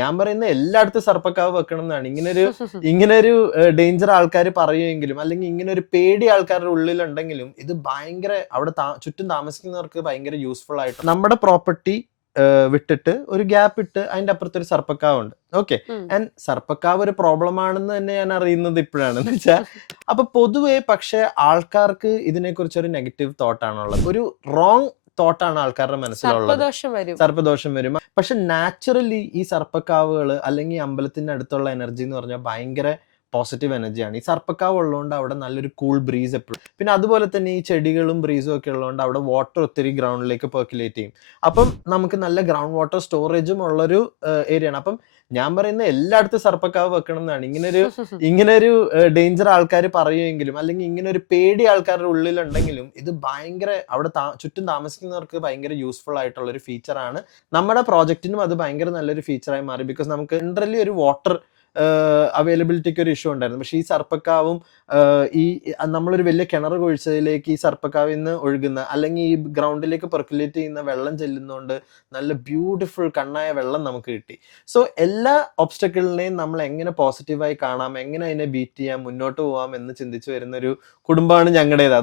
ഞാൻ പറയുന്ന എല്ലായിടത്തും സർപ്പക്കാവ് വെക്കണം എന്നാണ്. ഇങ്ങനൊരു ഡേഞ്ചർ ആൾക്കാർ പറയുമെങ്കിലും, അല്ലെങ്കിൽ ഇങ്ങനെ ഒരു പേടി ആൾക്കാരുടെ ഉള്ളിലുണ്ടെങ്കിലും, ഇത് ഭയങ്കര അവിടെ ചുറ്റും താമസിക്കുന്നവർക്ക് ഭയങ്കര യൂസ്ഫുൾ ആയിട്ട് നമ്മുടെ പ്രോപ്പർട്ടി വിട്ടിട്ട് ഒരു ഗ്യാപ്പ് ഇട്ട് അതിന്റെ അപ്പുറത്ത് ഒരു സർപ്പക്കാവ് ഉണ്ട്. ഓക്കെ, ആൻഡ് സർപ്പക്കാവ് ഒരു പ്രോബ്ലം ആണെന്ന് തന്നെ ഞാൻ അറിയുന്നത് ഇപ്പോഴാണ്. എന്ന് വെച്ചാൽ അപ്പൊ പൊതുവെ പക്ഷെ ആൾക്കാർക്ക് ഇതിനെക്കുറിച്ച് ഒരു നെഗറ്റീവ് തോട്ടാണുള്ളത്, ഒരു റോങ് തോട്ടാണ് ആൾക്കാരുടെ മനസ്സിലുള്ളത്. സർപ്പദോഷം വരും. പക്ഷെ നാച്ചുറലി ഈ സർപ്പക്കാവുകൾ അല്ലെങ്കിൽ അമ്പലത്തിന്റെ അടുത്തുള്ള എനർജി എന്ന് പറഞ്ഞാൽ ഭയങ്കര പോസിറ്റീവ് എനർജിയാണ്. ഈ സർപ്പക്കാവ് ഉള്ളതുകൊണ്ട് അവിടെ നല്ലൊരു കൂൾ ബ്രീസ് എപ്പോഴും. പിന്നെ അതുപോലെ തന്നെ ഈ ചെടികളും ബ്രീസും ഒക്കെ ഉള്ളതുകൊണ്ട് അവിടെ വാട്ടർ ഒത്തിരി ഗ്രൗണ്ടിലേക്ക് പെർക്കുലേറ്റ് ചെയ്യും. അപ്പം നമുക്ക് നല്ല ഗ്രൗണ്ട് വാട്ടർ സ്റ്റോറേജും ഉള്ളൊരു ഏരിയയാണ്. അപ്പം ഞാൻ പറയുന്ന എല്ലായിടത്തും സർപ്പക്കാവ് വെക്കണം എന്നാണ്. ഇങ്ങനൊരു ഡേഞ്ചർ ആൾക്കാർ പറയുമെങ്കിലും, അല്ലെങ്കിൽ ഇങ്ങനെ ഒരു പേടി ആൾക്കാരുടെ ഉള്ളിലുണ്ടെങ്കിലും, ഇത് ഭയങ്കര അവിടെ ചുറ്റും താമസിക്കുന്നവർക്ക് ഭയങ്കര യൂസ്ഫുൾ ആയിട്ടുള്ള ഒരു ഫീച്ചറാണ്. നമ്മുടെ പ്രോജക്റ്റിനും അത് ഭയങ്കര നല്ലൊരു ഫീച്ചറായി മാറി. ബിക്കോസ് നമുക്ക് ജനറലി ഒരു വാട്ടർ അവൈലബിലിറ്റിക്ക് ഒരു ഇഷ്യൂ ഉണ്ടായിരുന്നു. പക്ഷെ ഈ സർപ്പക്കാവും ഈ നമ്മളൊരു വലിയ കിണർ കുഴിച്ചതിലേക്ക് ഈ സർപ്പക്കാവിൽ നിന്ന് ഒഴുകുന്ന അല്ലെങ്കിൽ ഈ ഗ്രൗണ്ടിലേക്ക് പെർക്കുലേറ്റ് ചെയ്യുന്ന വെള്ളം ചെല്ലുന്നതുകൊണ്ട് നല്ല ബ്യൂട്ടിഫുൾ കണ്ണായ വെള്ളം നമുക്ക് കിട്ടി. സോ എല്ലാ ഒബ്സ്റ്റക്കിളിനെയും നമ്മൾ എങ്ങനെ പോസിറ്റീവായി കാണാം, എങ്ങനെ അതിനെ ബീറ്റ് ചെയ്യാം, മുന്നോട്ട് പോവാം എന്ന് ചിന്തിച്ചു വരുന്ന ഒരു കുടുംബമാണ് ഞങ്ങളുടേത്.